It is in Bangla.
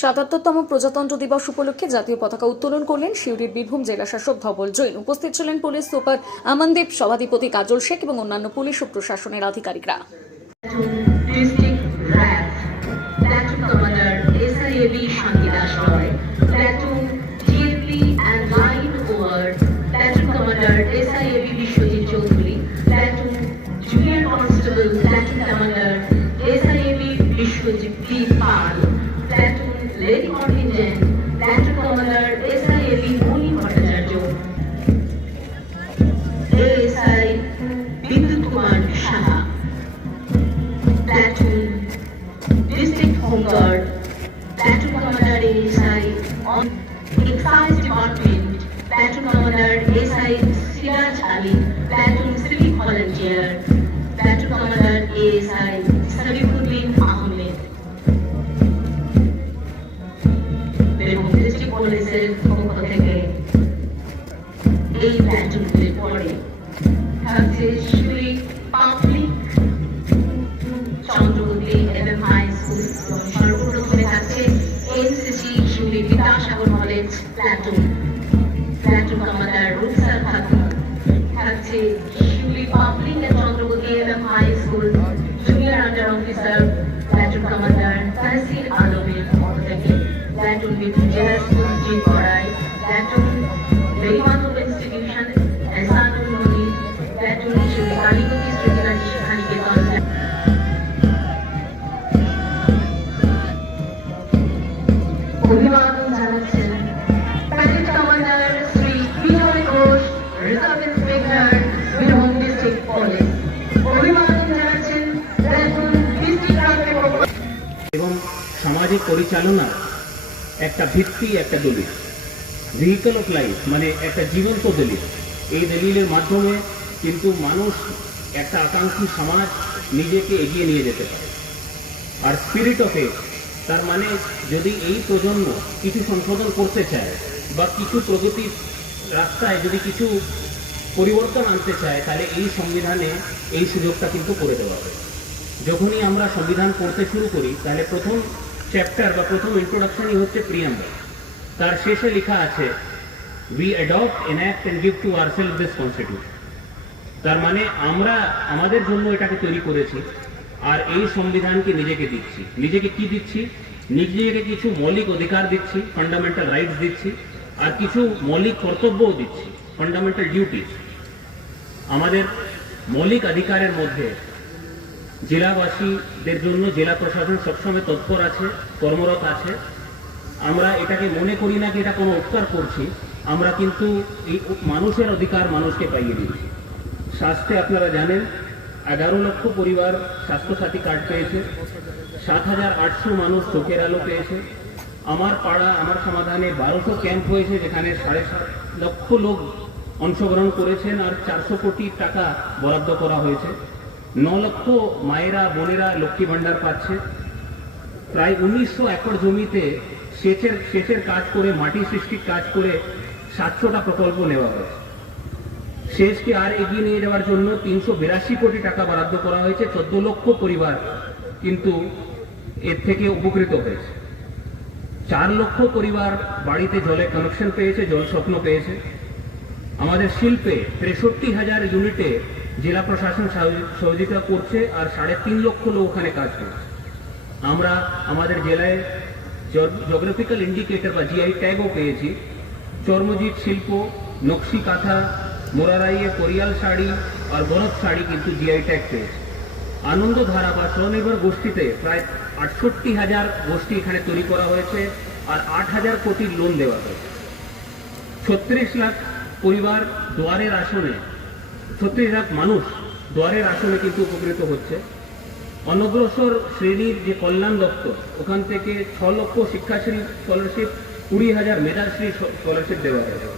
সাতাত্তরতম প্রজাতন্ত্র দিবস উপলক্ষে জাতীয় পতাকা উত্তোলন করলেন সিউড়ির বীরভূম জেলা শাসক ধবল জৈন। উপস্থিত ছিলেন পুলিশ সুপার আমানদেব সভাধিপতি কাজল শেখ এবং অন্যান্য পুলিশ ও প্রশাসনের আধিকারিকরা। পুলিশের পক্ষ থেকে এই প্ল্যাটুনগুলি পরে থাকছে Siuri public Chandrabati M high school এবং সর্বপ্রথমে থাকছে NCC Shiuli Vidyasagar college platoon. Platoon commander Ruksar Khatun. থাকছে এবং সামাজিক পরিচালনার একটা ভিত্তি, একটা দলিল। ভেহিকল অফ লাইফ মানে একটা জীবন্ত দলিল। এই দলিলের মাধ্যমে কিন্তু মানুষ একটা আকাঙ্ক্ষী সমাজ নিজেকে এগিয়ে নিয়ে যেতে পারে। আর স্পিরিট অফ এজ তার মানে যদি এই প্রজন্ম কিছু সংশোধন করতে চায় বা কিছু প্রগতির রাস্তায় যদি কিছু পরিবর্তন আনতে চায়, তাহলে এই সংবিধানে এই সুযোগটা কিন্তু করে দেওয়া হবে। যখনই আমরা সংবিধান পড়তে শুরু করি, তাহলে প্রথম চ্যাপ্টার বা প্রথম ইন্ট্রোডাকশনই হচ্ছে প্রিয়াম্বল তার শেষে লেখা আছে we adopt enact and give to ourselves this constitution তার মানে আমরা আমাদের জন্য এটাকে তৈরি করেছি, আর এই সংবিধানকে নিজেকে দিচ্ছি। নিজেকে কি দিচ্ছি? নিজেকে কিছু মৌলিক অধিকার দিচ্ছি ফান্ডামেন্টাল রাইটস দিচ্ছি, আর কিছু মৌলিক কর্তব্যও দিচ্ছি ফান্ডামেন্টাল ডিউটিস আমাদের মৌলিক অধিকারের মধ্যে জেলাবাসীদের জন্য জেলা প্রশাসন সবসময় তৎপর আছে, কর্মরত আছে। আমরা এটাকে মনে করি না যে এটা কোনো উপকার করছি। আমরা কিন্তু এই মানুষের অধিকার মানুষকে পাইয়ে দিচ্ছি। স্বাস্থ্যে আপনারা জানেন, এগারো লক্ষ পরিবার স্বাস্থ্যসাথী কার্ড পেয়েছে। সাত হাজার আটশো মানুষ চোখের আলো পেয়েছে। আমার পাড়া, আমার সমাধানে বারোশো ক্যাম্প হয়েছে, যেখানে সাড়ে সাত লক্ষ লোক অংশগ্রহণ করেছেন আর চারশো কোটি টাকা বরাদ্দ করা হয়েছে। ন লক্ষ মায়েরা, বোনেরা লক্ষ্মী ভাণ্ডার পাচ্ছে। প্রায় উনিশশো একর জমিতে সেচের সেচের কাজ করে, মাটি সৃষ্টির কাজ করে সাতশোটা প্রকল্প নেওয়া হয়েছে। সেচকে আর এগিয়ে নিয়ে যাওয়ার জন্য তিনশো বিরাশি কোটি টাকা বরাদ্দ করা হয়েছে, চোদ্দ লক্ষ পরিবার কিন্তু এর থেকে উপকৃত হয়েছে। চার লক্ষ পরিবার বাড়িতে জলে কানেকশন পেয়েছে, জল স্বপ্ন পেয়েছে। আমাদের শিল্পে তেষট্টি হাজার ইউনিটে জেলা প্রশাসন সহযোগি- সহযোগিতা করছে আর সাড়ে তিন লক্ষ লোক ওখানে কাজ করছে। আমরা আমাদের জেলায় জিওগ্রাফিক্যাল ইন্ডিকেটর বা জিআই ট্যাগও পেয়েছি। চর্মজিৎ শিল্প, নকশি কাঁথা, মোরারাইয়ে কোরিয়াল শাড়ি আর বরফ শাড়ি কিন্তু জিআই ট্যাগ পেয়েছে। আনন্দধারা বা স্বনির্ভর গোষ্ঠীতে প্রায় আটষট্টি হাজার গোষ্ঠী এখানে তৈরি করা হয়েছে আর আট হাজার কোটির লোন দেওয়া হয়েছে। ছত্রিশ লাখ পরিবার দুয়ারের আসনে, ছত্রিশ লাখ মানুষ দুয়ারের আসনে কিন্তু উপকৃত হচ্ছে। অনগ্রসর শ্রেণির যে কল্যাণ দপ্তর, ওখান থেকে ছ লক্ষ শিক্ষাশ্রী স্কলারশিপ কুড়ি হাজার মেধাশ্রী স্কলারশিপ দেওয়া হয়েছে।